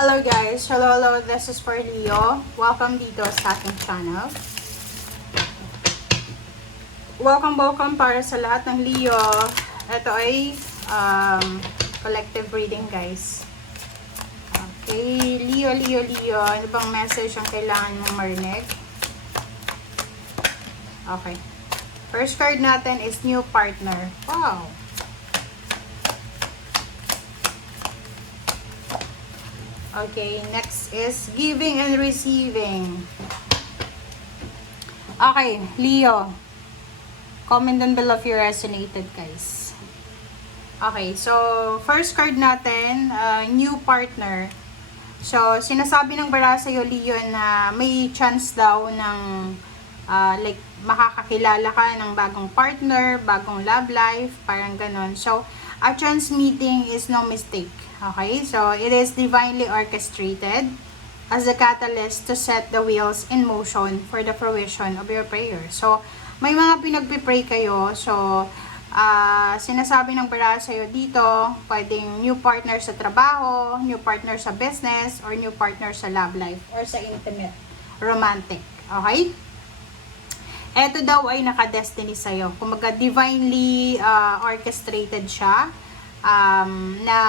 Hello guys, hello, this is for Leo. Welcome dito sa aking channel. Welcome para sa lahat ng Leo. Ito ay collective reading guys. Okay, Leo. Ano bang message ang kailangan mong marinig? Okay. First card natin is new partner. Wow. Okay, next is giving and receiving. Okay, Leo. Comment down below if you resonated, guys. Okay, so first card natin, new partner. So, sinasabi ng bara sa'yo, Leo, na may chance daw ng like makakakilala ka ng bagong partner, bagong love life, parang ganon. So, a chance meeting is no mistake. Okay, so it is divinely orchestrated as a catalyst to set the wheels in motion for the fruition of your prayer. So, may mga pinagpipray kayo. So, sinasabi ng bara sa'yo dito, pwedeng new partner sa trabaho, new partner sa business, or new partner sa love life, or sa intimate, romantic. Okay? Ito daw ay naka-destiny sa'yo. Kumaga, divinely orchestrated siya na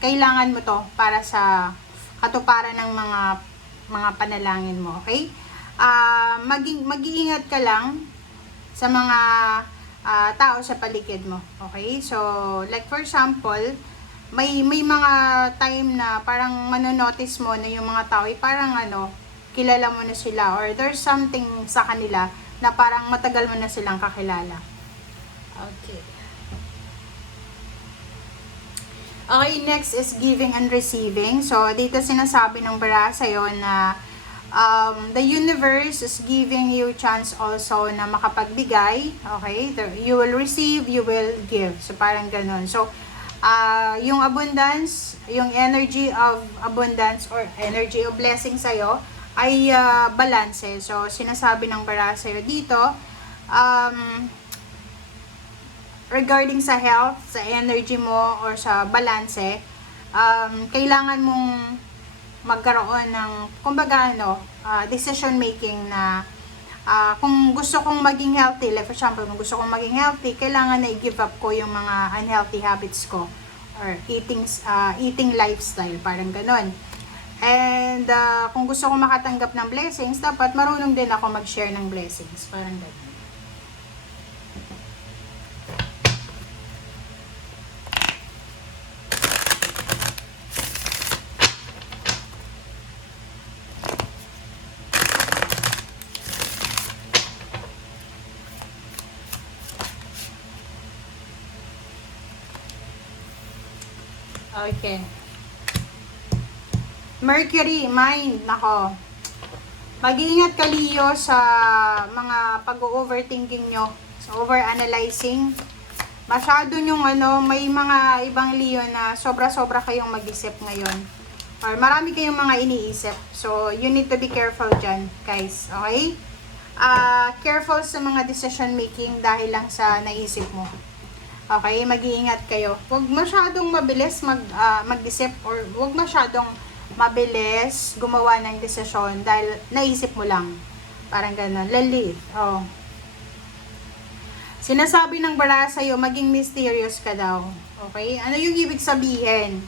kailangan mo to para sa katuparan ng mga panalangin mo, okay? Mag-iingat ka lang sa mga tao sa paligid mo, okay? So, like for example, may mga time na parang manonotice mo na yung mga tao ay parang kilala mo na sila, or there's something sa kanila na parang matagal mo na silang kakilala. Okay. Okay, next is giving and receiving. So, dito sinasabi ng bara sa'yo na the universe is giving you chance also na makapagbigay. Okay? You will receive, you will give. So, parang ganun. So, yung abundance, yung energy of abundance or energy of blessing sa'yo ay balance. So, sinasabi ng bara sa'yo dito, regarding sa health, sa energy mo, or sa balanse, kailangan mong magkaroon ng, kumbaga, decision making na, kung gusto kong maging healthy, like for example, kung gusto kong maging healthy, kailangan na i-give up ko yung mga unhealthy habits ko, or eating lifestyle, parang ganon. And, kung gusto kong makatanggap ng blessings, dapat marunong din ako mag-share ng blessings, parang ganon. Okay. Mercury, mind, nako. Mag-iingat ka, Leo, sa mga pag-overthinking nyo, sa overanalyzing. Masyado nyong may mga ibang Leo na sobra-sobra kayong mag-isip ngayon. Or marami kayong mga iniisip. So, you need to be careful dyan, guys. Okay? Careful sa mga decision making dahil lang sa naisip mo. Okay, mag-iingat kayo. Huwag masyadong mabilis mag-isip, or huwag masyadong mabilis gumawa ng desisyon dahil naisip mo lang. Parang gano'n. Lali. Oh. Sinasabi ng bara sa'yo, maging mysterious ka daw. Okay? Ano yung ibig sabihin?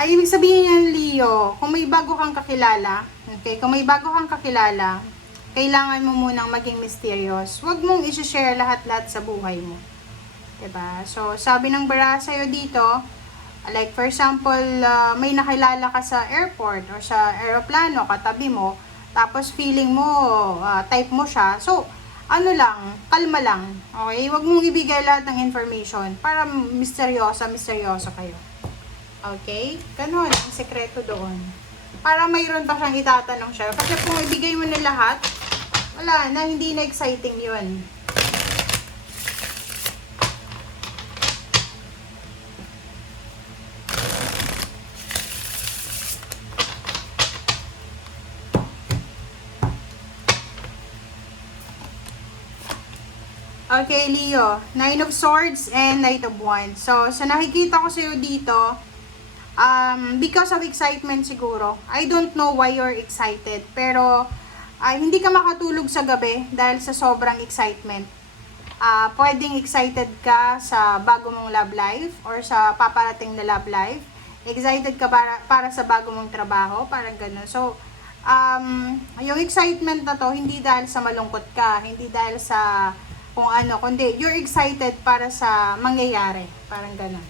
Ay, ibig sabihin yan, Leo, kung may bago kang kakilala, okay, kung may bago kang kakilala, kailangan mo munang maging mysterious. Huwag mong i-share lahat-lahat sa buhay mo. Diba? So, sabi ng bara sa'yo dito, like for example, may nakilala ka sa airport or sa aeroplano, katabi mo, tapos feeling mo, type mo siya. So, kalma lang. Okay? Huwag mong ibigay lahat ng information para misteryosa kayo. Okay? Ganun, ang sekreto doon. Para mayroon pa siyang itatanong siya. Kasi kung ibigay mo na lahat, wala na, hindi na exciting yun. Okay, Leo. Nine of Swords and Knight of Wands. So, sa nakikita ko sa'yo dito, Because of excitement siguro. I don't know why you're excited, pero hindi ka makatulog sa gabi dahil sa sobrang excitement. Pwedeng excited ka sa bago mong love life or sa paparating na love life. Excited ka para sa bago mong trabaho, parang ganun. So, yung excitement na to, hindi dahil sa malungkot ka, hindi dahil sa kung ano, kundi you're excited para sa mangyayari, parang ganun.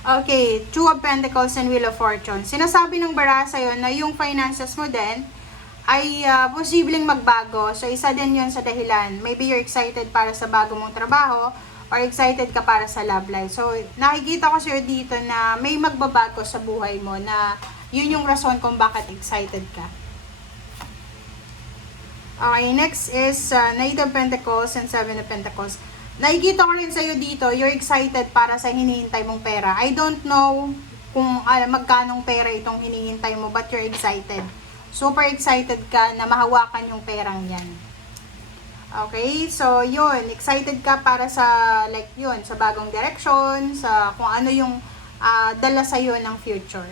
Okay, Two of Pentacles and Wheel of Fortune. Sinasabi ng bara sa'yo na yung finances mo din ay posibleng magbago. So, isa din yun sa dahilan. Maybe you're excited para sa bago mong trabaho or excited ka para sa love life. So, nakikita ko sa'yo dito na may magbabago sa buhay mo na yun yung rason kung bakit excited ka. Okay, next is Knight of Pentacles and Seven of Pentacles. Nakikita ko rin sa'yo dito, you're excited para sa hinihintay mong pera. I don't know kung magkanong pera itong hinihintay mo, but you're excited. Super excited ka na mahawakan yung perang yan. Okay, so yun, excited ka para sa like yun, sa bagong direction, sa kung ano yung dala sa'yo ng future.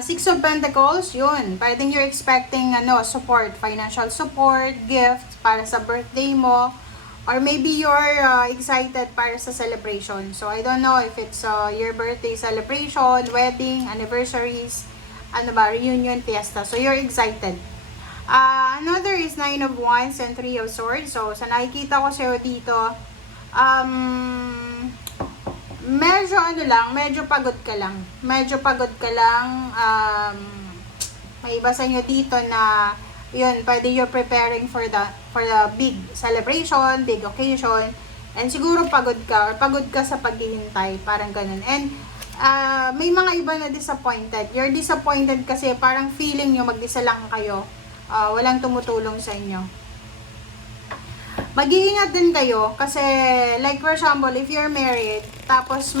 Six of Pentacles, yun, pwedeng you're expecting support, financial support, gifts para sa birthday mo, or maybe you're excited para sa celebration. So I don't know if it's your birthday celebration, wedding, anniversaries, reunion, fiesta. So you're excited. Another is Nine of Wands and Three of Swords. So sa nakikita ko sa'yo dito, medyo pagod ka lang. May iba sa inyo dito na yun, pwede you're preparing for the big celebration, big occasion, and siguro pagod ka sa paghihintay, parang ganun. And may mga iba na disappointed. You're disappointed kasi parang feeling nyo mag-isa lang kayo. Walang tumutulong sa inyo. Mag-iingat din kayo kasi like for example, if you're married, tapos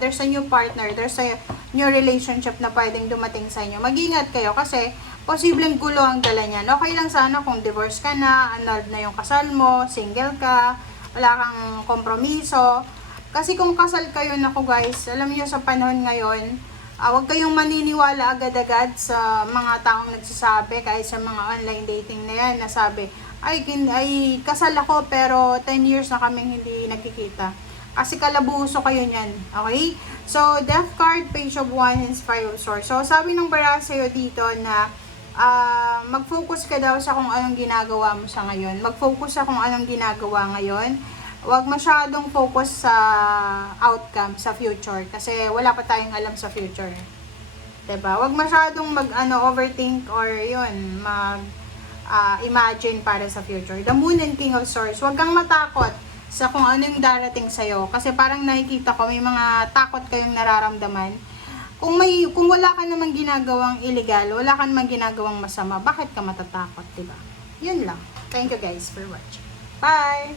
there's a new partner, there's a new relationship na pwedeng dumating sa inyo. Mag-iingat kayo kasi posibleng gulo ang dala niyan. Okay lang sana kung divorce ka na, annulled na yung kasal mo, single ka, wala kang kompromiso. Kasi kung kasal kayo, naku guys, alam niyo sa panahon ngayon, huwag kayong maniniwala agad-agad sa mga taong nagsasabi, kahit sa mga online dating na yan, nasabi, ay kasal ako pero 10 years na kaming hindi nagkikita. Kasi kalabuso kayo niyan, okay? So, Death card, Page of Wands, and Five of Swords. So, sabi ng bara sa'yo dito na mag-focus ka daw sa kung anong ginagawa mo sa ngayon. Mag-focus sa kung anong ginagawa ngayon. Huwag masyadong focus sa outcome, sa future. Kasi wala pa tayong alam sa future. Diba? Huwag masyadong overthink or yun, imagine para sa future. The Moon and King of Swords. Huwag kang matakot sa kung ano yung darating sa'yo. Kasi parang nakikita ko, may mga takot kayong nararamdaman. Kung wala ka namang ginagawang illegal, wala ka namang ginagawang masama, bakit ka matatakot, diba? Yun lang. Thank you guys for watching. Bye!